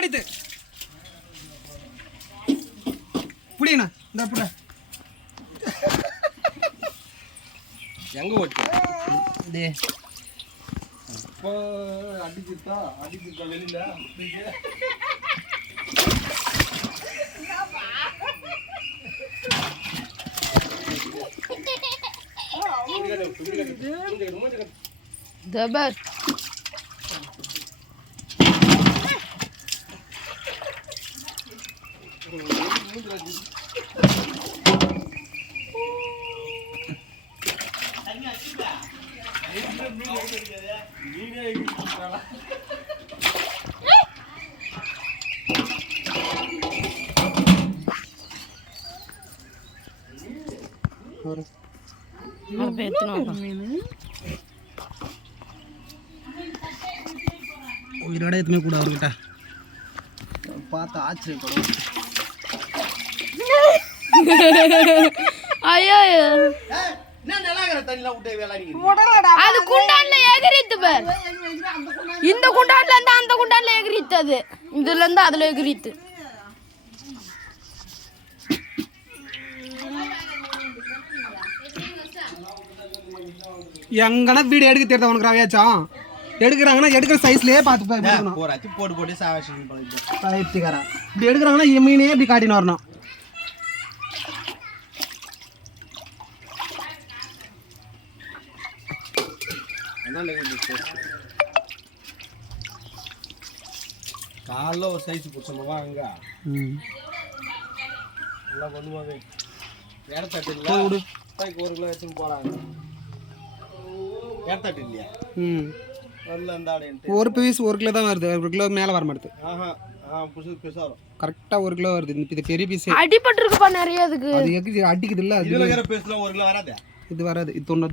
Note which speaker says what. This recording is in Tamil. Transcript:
Speaker 1: படித்து. புடிங்கண்ணா இந்த புட
Speaker 2: எங்க ஓட்டு?
Speaker 1: டே
Speaker 2: இப்போ அடிச்சுட்டா அடிச்சுட்டா வெளியில.
Speaker 3: ஜபர்
Speaker 1: உயிரோட எதுவுமே கூட அவர்கிட்ட பார்த்து ஆச்சரியப்படும்.
Speaker 3: ஐயோ. அது குண்டான்ல எகிரித்து பார். இந்த குண்டான்ல இருந்து அந்த குண்டான்ல எகிரித்து அது. இதுல இருந்து அதுல எகிரித்து
Speaker 1: எங்கன்னா வீடியோ எடுக்க தெரியுதா உனக்கு ரவையாச்சும் எடுக்கிறாங்கன்னா எடுக்கிற சைஸ்லயே பார்த்து
Speaker 2: போட்டு போட்டு சாவச்சு பழகிட்டேன்
Speaker 1: பயிற்சிக்காரன் இப்படி எடுக்கிறாங்கன்னா இந்த மீனே இப்படி காட்டின்னு வரணும்.
Speaker 2: அதான் காலைல ஒரு சைஸ் பிடிச்சோமா அங்க.
Speaker 1: ம்.
Speaker 2: எல்லாம் பண்ணுவாங்க. இடத்தட்டு
Speaker 1: போய்
Speaker 2: இல்லை.
Speaker 1: விடு.
Speaker 2: பைக்கு ஒரு கிலோ எடுத்துன்னு போறாங்க இடத்தட்டு இல்லையா?
Speaker 1: ம்.
Speaker 2: வரல அந்த ஆடைன்ட்டு
Speaker 1: ஒரு பீஸ் ஒரு கிலோ தான் வருது. ஒரு கிலோ மேலே வர மாட்டுது
Speaker 2: ஆஹா
Speaker 1: கரெக்டாக ஒரு கிலோ வருது. இது பெரிய பீஸ்
Speaker 3: அடிபட்டு இருக்குப்பா நிறைய அதுக்கு.
Speaker 1: அது எக்கு அடிக்குது இல்லை
Speaker 2: இருக்கிற பெருசுலாம் ஒரு கிலோ வராதே.
Speaker 1: இது வராது. இது தொண்ணூறு